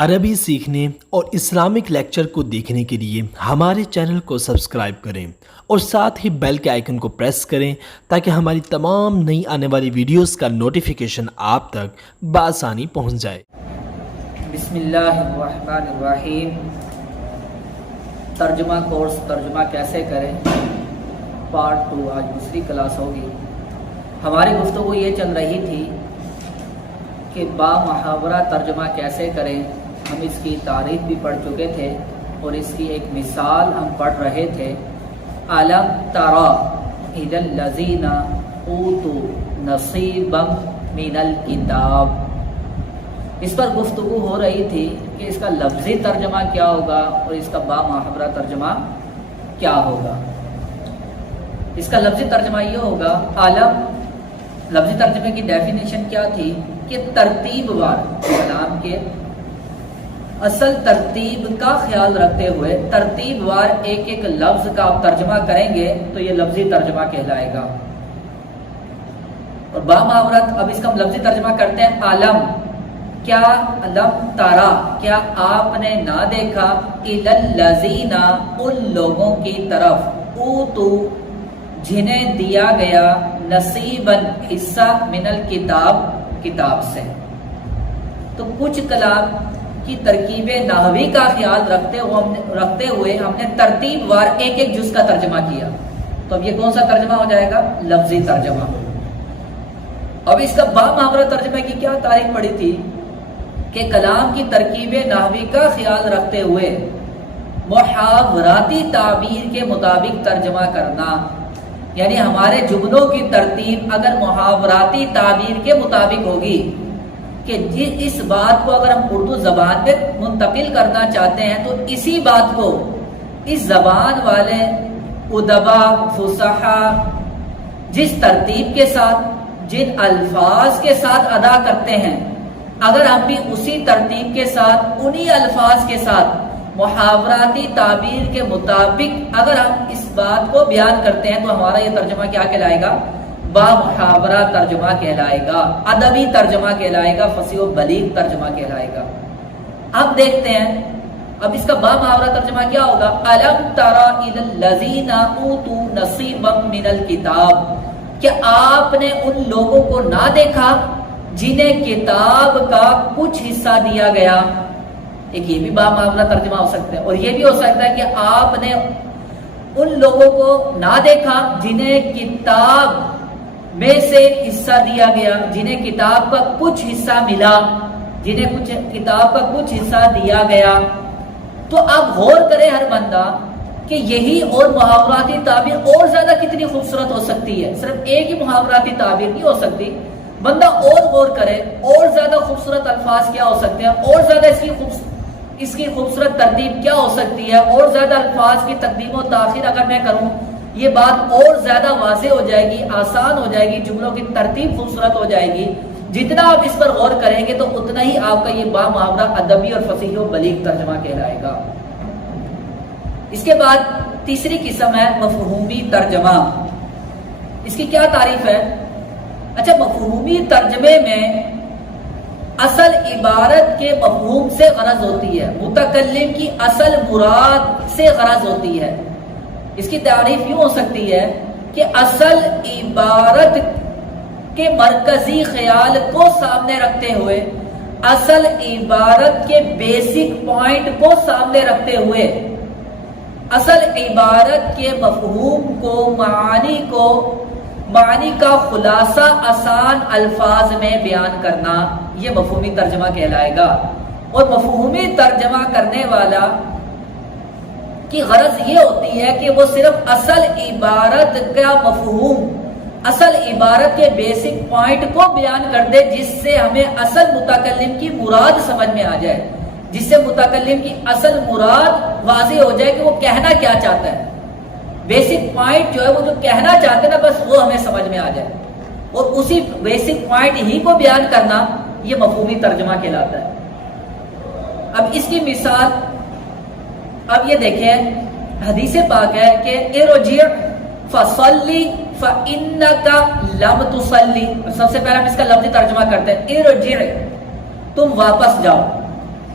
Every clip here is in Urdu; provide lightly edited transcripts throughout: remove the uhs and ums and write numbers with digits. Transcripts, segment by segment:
عربی سیکھنے اور اسلامک لیکچر کو دیکھنے کے لیے ہمارے چینل کو سبسکرائب کریں اور ساتھ ہی بیل کے آئیکن کو پریس کریں تاکہ ہماری تمام نئی آنے والی ویڈیوز کا نوٹیفیکیشن آپ تک بآسانی پہنچ جائے۔ بسم اللہ الرحمن الرحیم۔ ترجمہ کورس ترجمہ کیسے کریں پارٹ 2 آج دوسری کلاس ہوگی۔ ہماری گفتگو یہ چل رہی تھی کہ با محاورہ ترجمہ کیسے کریں۔ ہم اس کی تعریف بھی پڑھ چکے تھے اور اس کی ایک مثال ہم پڑھ رہے تھے۔ الم تری الی الذین اوتوا نصیبا من الکتاب، اس پر گفتگو ہو رہی تھی کہ اس کا لفظی ترجمہ کیا ہوگا اور اس کا با محاورہ ترجمہ کیا ہوگا۔ اس کا لفظی ترجمہ یہ ہوگا، عالم لفظی ترجمے کی ڈیفینیشن کیا تھی کہ ترتیب وار کلام کے اصل ترتیب کا خیال رکھتے ہوئے ترتیب وار ایک ایک لفظ کا آپ ترجمہ کریں گے تو یہ لفظی ترجمہ کہلائے گا۔ اور با محاورہ اب اس کا ہم لفظی ترجمہ کرتے ہیں۔ عالم کیا، لم تارا کیا آپ نے نہ دیکھا، الی الذین ان لوگوں کی طرف، اوتو جنہیں دیا گیا، نصیباً حصہ، من الکتاب کتاب سے۔ تو کچھ کلام کی ترکیب نحوی کا خیال رکھتے ہوئے ہم نے ترتیب وار ایک ایک جز کا ترجمہ کیا۔ تو اب یہ کون سا ترجمہ ہو جائے گا؟ لفظی ترجمہ۔ اب اس کا با محاورہ ترجمہ کی کیا تعریف پڑی تھی کہ کلام کی ترکیب نحوی کا خیال رکھتے ہوئے محاوراتی تعبیر کے مطابق ترجمہ کرنا، یعنی ہمارے جملوں کی ترتیب اگر محاوراتی تعبیر کے مطابق ہوگی کہ اس بات کو اگر ہم اردو زبان میں منتقل کرنا چاہتے ہیں تو اسی بات کو اس زبان والے ادبا فصحا جس ترتیب کے ساتھ جن الفاظ کے ساتھ ادا کرتے ہیں، اگر ہم بھی اسی ترتیب کے ساتھ انہی الفاظ کے ساتھ محاوراتی تعبیر کے مطابق اگر ہم اس بات کو بیان کرتے ہیں تو ہمارا یہ ترجمہ کیا کہلائے گا؟ با محاورہ ترجمہ کہلائے گا، ادبی ترجمہ کہلائے گا، فصیح و بلیغ ترجمہ کہلائے گا۔ اب دیکھتے ہیں اب اس کا با محاورہ ترجمہ کیا ہوگا۔ الم تری الی الذین اوتوا نصیبا من الکتاب، کہ آپ نے ان لوگوں کو نہ دیکھا جنہیں کتاب کا کچھ حصہ دیا گیا۔ ایک یہ بھی با محاورہ ترجمہ ہو سکتا ہے، اور یہ بھی ہو سکتا ہے کہ آپ نے ان لوگوں کو نہ دیکھا جنہیں کتاب میں سے حصہ دیا گیا، جنہیں کتاب کا کچھ حصہ ملا، جنہیں کتاب کا کچھ حصہ دیا گیا۔ تو اب غور کرے ہر بندہ کہ یہی اور محاوراتی تعبیر اور زیادہ کتنی خوبصورت ہو سکتی ہے۔ صرف ایک ہی محاوراتی تعبیر نہیں ہو سکتی، بندہ اور غور کرے اور زیادہ خوبصورت الفاظ کیا ہو سکتے ہیں، اور زیادہ اس کی خوبصورت ترتیب کیا ہو سکتی ہے، اور زیادہ الفاظ کی تقدیم و تاخیر اگر میں کروں یہ بات اور زیادہ واضح ہو جائے گی، آسان ہو جائے گی، جملوں کی ترتیب خوبصورت ہو جائے گی۔ جتنا آپ اس پر غور کریں گے تو اتنا ہی آپ کا یہ با محاورہ ادبی اور فصیح و بلیغ ترجمہ کہلائے گا۔ اس کے بعد تیسری قسم ہے مفہومی ترجمہ۔ اس کی کیا تعریف ہے؟ اچھا، مفہومی ترجمے میں اصل عبارت کے مفہوم سے غرض ہوتی ہے، متکلم کی اصل مراد سے غرض ہوتی ہے۔ اس کی تعریف یوں ہو سکتی ہے کہ اصل عبارت کے مرکزی خیال کو سامنے رکھتے ہوئے، اصل عبارت کے بیسک پوائنٹ کو سامنے رکھتے ہوئے، اصل عبارت کے مفہوم کو، معنی کا خلاصہ آسان الفاظ میں بیان کرنا، یہ مفہومی ترجمہ کہلائے گا۔ اور مفہومی ترجمہ کرنے والا کی غرض یہ ہوتی ہے کہ وہ صرف اصل عبارت کا مفہوم، اصل عبارت کے بیسک پوائنٹ کو بیان کر دے، جس سے ہمیں اصل متکلم کی مراد سمجھ میں آ جائے، جس سے متکلم کی اصل مراد واضح ہو جائے کہ وہ کہنا کیا چاہتا ہے۔ بیسک پوائنٹ جو ہے وہ جو کہنا چاہتے ہیں نا، بس وہ ہمیں سمجھ میں آ جائے، اور اسی بیسک پوائنٹ ہی کو بیان کرنا یہ مفہومی ترجمہ کہلاتا ہے۔ اب اس کی مثال اب یہ دیکھیں، حدیث پاک ہے کہ ارجع فصلی فَإِنَّكَ لَمْ تُصَلِّ۔ سب سے پہلے ہم اس کا لفظی ترجمہ کرتے ہیں، ارجع، تم واپس جاؤ،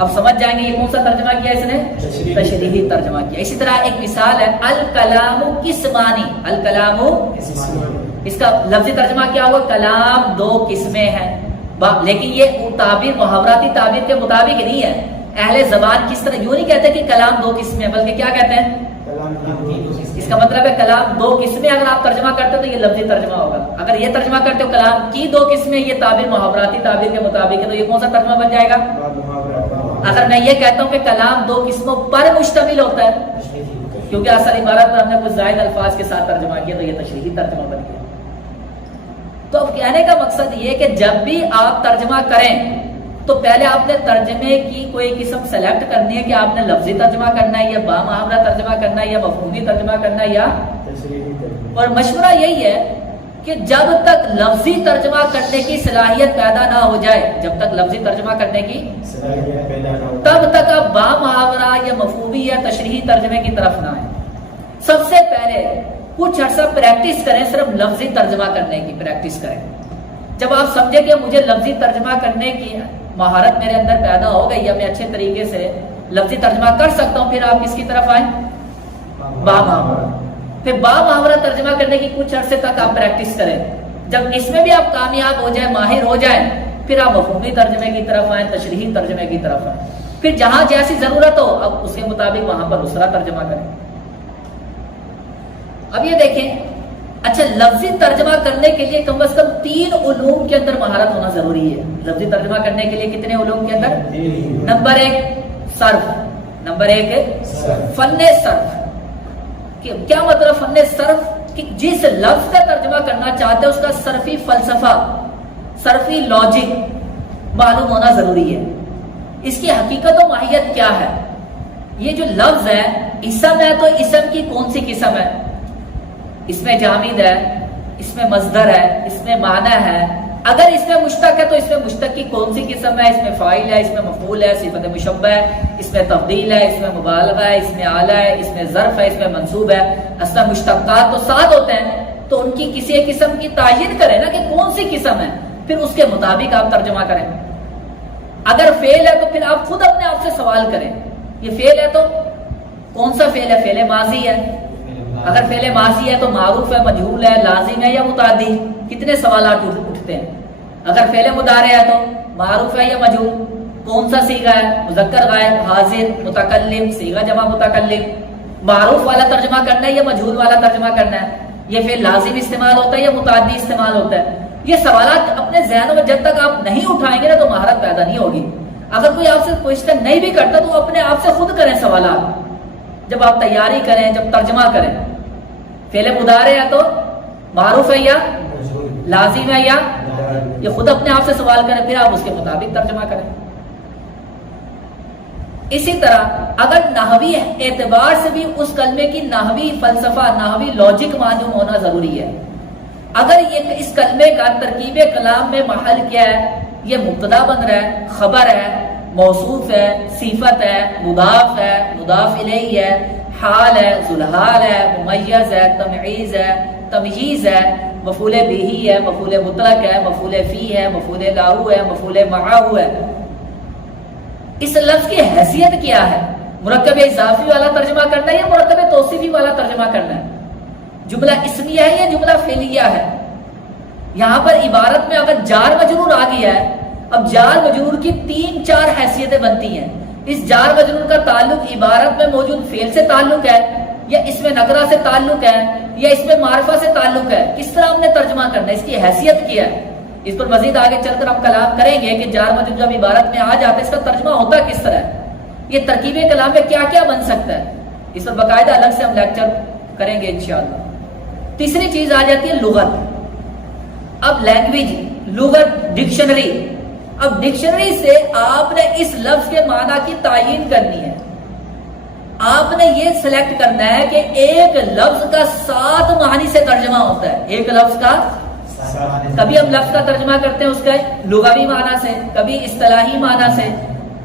اب سمجھ جائیں گے یہ کون سا ترجمہ کیا اس نے؟ تشریحی ترجمہ کیا. اسی طرح ایک مثال ہے الکلام قسمانی. الکلام اس کا لفظی ترجمہ کیا ہوا؟ کلام دو قسمیں ہیں. لیکن یہ تعبیر محاوراتی تعبیر کے مطابق نہیں ہے. اہل زبان کس طرح یوں نہیں کہتے کہ کلام دو قسمیں ہیں، بلکہ کیا کہتے ہیں؟ اس کا مطلب ہے کلام دو قسمیں. اگر آپ ترجمہ کرتے ہو تو یہ لفظی ترجمہ ہوگا. اگر یہ ترجمہ کرتے ہو کلام کی دو قسمیں، یہ تعبیر محاوراتی تعبیر کے مطابق ہے، تو یہ کون سا ترجمہ بن جائے گا؟ اگر میں یہ کہتا ہوں کہ کلام دو قسموں پر مشتمل ہوتا ہے، کیونککہ اصل عبارت میں ہم نے کچھ زائد الفاظ کے ساتھ ترجمہ کیا، تو یہ تشریحی ترجمہ بن گیا. تو اب کہنے کا مقصد یہ کہ جب بھی آپ ترجمہ کریں تو پہلے آپ نے ترجمے کی کوئی قسم سلیکٹ کرنی ہے کہ آپ نے لفظی ترجمہ کرنا ہے یا با محاورہ ترجمہ کرنا ہے یا مفہومی ترجمہ کرنا ہے یا. اور مشورہ یہی ہے کہ جب تک لفظی ترجمہ کرنے کی صلاحیت پیدا نہ ہو جائے، جب تک لفظی ترجمہ کرنے کی تب تک آپ با محاورہ یا مفہومی یا تشریحی ترجمے کی طرف نہ آئیں. سب سے پہلے کچھ عرصہ پریکٹس کریں، صرف لفظی ترجمہ کرنے کی پریکٹس کریں. جب آپ سمجھیں کہ مجھے لفظی ترجمہ کرنے کی مہارت میرے اندر پیدا ہو گئی یا میں اچھے طریقے سے لفظی ترجمہ کر سکتا ہوں، پھر آپ کس کی طرف آئیں؟ با محاورہ. پھر با محاورہ ترجمہ کرنے کی کچھ عرصے تک آپ پریکٹس کریں. جب اس میں بھی آپ کامیاب ہو جائیں، ماہر ہو جائیں، پھر آپ مفہومی ترجمے کی طرف آئیں، تشریحی ترجمے کی طرف آئیں. پھر جہاں جیسی ضرورت ہو اب اس کے مطابق وہاں پر دوسرا ترجمہ کریں. اب یہ دیکھیں، اچھا لفظی ترجمہ کرنے کے لیے کم از کم 3 علوم کے اندر مہارت ہونا ضروری ہے. لفظی ترجمہ کرنے کے لیے کتنے علوم کے اندر؟ نمبر 1 صرف. نمبر 1 فن صرف. کیا مطلب فن صرف؟ کہ جس لفظ کا ترجمہ کرنا چاہتے ہیں اس کا صرفی فلسفہ، صرفی لاجک معلوم ہونا ضروری ہے. اس کی حقیقت و ماہیت کیا ہے؟ یہ جو لفظ ہے اسم ہے، تو اسم کی کون سی قسم ہے؟ اس میں جامد ہے، اس میں مصدر ہے، اس میں معنی ہے. اگر اس میں مشتق ہے تو اس میں مشتق کی کون سی قسم ہے؟ اس میں فاعل ہے، اس میں مفعول ہے، صفت مشبہ ہے، اس میں تفضیل ہے، اس میں مبالغہ ہے، اس میں اعلی ہے، اس میں ظرف ہے، اس میں منصوب ہے. اصلا مشتقات تو 7 ہوتے ہیں، تو ان کی کسی ایک قسم کی تعین کریں نا کہ کون سی قسم ہے، پھر اس کے مطابق آپ ترجمہ کریں. اگر فعل ہے تو پھر آپ خود اپنے آپ سے سوال کریں، یہ فعل ہے تو کون سا فعل ہے؟ فعل ماضی ہے. اگر فعل ماضی ہے تو معروف ہے، مجہول ہے، لازم ہے یا متعدی؟ کتنے سوالات اٹھتے ہیں. اگر فعل مضارع ہے تو معروف ہے یا مجہول؟ کون سا صیغہ ہے؟ مذکر غائب، حاضر، متکلم، صیغہ جمع متکلم. معروف والا ترجمہ کرنا ہے یا مجہول والا ترجمہ کرنا ہے؟ یہ فعل لازم استعمال ہوتا ہے یا متعدی استعمال ہوتا ہے؟ یہ سوالات اپنے ذہنوں میں جب تک آپ نہیں اٹھائیں گے نا تو مہارت پیدا نہیں ہوگی. اگر کوئی آپ سے کوشچن نہیں بھی کرتا تو اپنے آپ سے خود کریں سوالات. جب آپ تیاری کریں، جب ترجمہ کریں، فعل مضارع ہے تو معروف ہے یا لازم ہے یا؟ یہ خود اپنے آپ سے سوال کریں، پھر آپ اس کے مطابق ترجمہ کریں. اسی طرح اگر نحوی اعتبار سے بھی اس کلمے کی نحوی فلسفہ، نحوی لاجک معلوم ہونا ضروری ہے. اگر یہ اس کلمے کا ترکیب کلام میں محل کیا ہے، یہ مبتدا بن رہا ہے، خبر ہے، موصوف ہے، صفت ہے، مضاف ہے، مضاف الیہ ہے، حال ہے، ذوالحال ہے، ممیز ہے، تمعیز ہے، تمییز ہے، مفعول بہ ہے، مفعول مطلق ہے، مفعول فی ہے، مفعول لہ ہے، مفعول معہ ہے. اس لفظ کی حیثیت کیا ہے؟ مرکب اضافی والا ترجمہ کرنا ہے یا مرکب توصیفی والا ترجمہ کرنا ہے؟ جملہ اسمیہ ہے یا جملہ فعلیہ ہے؟ یہاں پر عبارت میں اگر جار مجرور آ گیا ہے، اب جار مجرور کی 3-4 حیثیتیں بنتی ہیں. اس جار مجرور کا تعلق عبارت میں موجود فعل سے تعلق ہے یا اس میں نکرہ سے تعلق ہے یا اس میں معرفہ سے تعلق ہے؟ کس طرح ہم نے ترجمہ کرنا ہے؟ اس کی حیثیت کیا ہے؟ اس پر مزید آگے چل کر ہم کلام کریں گے کہ جار مجرور جب عبارت میں آ جاتا ہے اس کا ترجمہ ہوتا کس طرح ہے، یہ ترکیب کلام میں کیا کیا بن سکتا ہے. اس پر باقاعدہ الگ سے ہم لیکچر کریں گے انشاءاللہ. تیسری چیز آ جاتی ہے لغت. اب لینگویج، لغت، ڈکشنری. اب ڈکشنری سے آپ نے اس لفظ کے معنی کی تعیین کرنی ہے. آپ نے یہ سلیکٹ کرنا ہے کہ ایک لفظ کا 7 معنی سے ترجمہ ہوتا ہے. ایک لفظ کا کبھی ہم لفظ کا ترجمہ کرتے ہیں اس کا لغوی معنی سے، کبھی اصطلاحی معنی سے،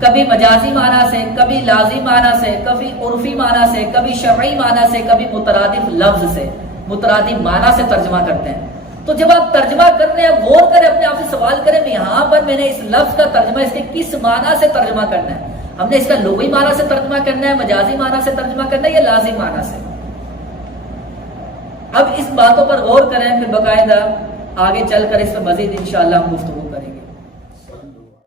کبھی مجازی معنی سے، کبھی لازم معنی سے، کبھی عرفی معنی سے، کبھی شرعی معنی سے، کبھی مترادف لفظ سے، مترادف معنی سے ترجمہ کرتے ہیں. تو جب آپ ترجمہ کرتے ہیں غور کریں، اپنے آپ سے سوال کریں، یہاں پر میں نے اس لفظ کا ترجمہ اس کے کس معنی سے ترجمہ کرنا ہے. ہم نے اس کا لغوی معنی سے ترجمہ کرنا ہے، مجازی معنی سے ترجمہ کرنا ہے یا لازم معنی سے؟ اب اس باتوں پر غور کریں، پھر باقاعدہ آگے چل کر اس پر مزید انشاءاللہ ہم گفتگو کریں گے.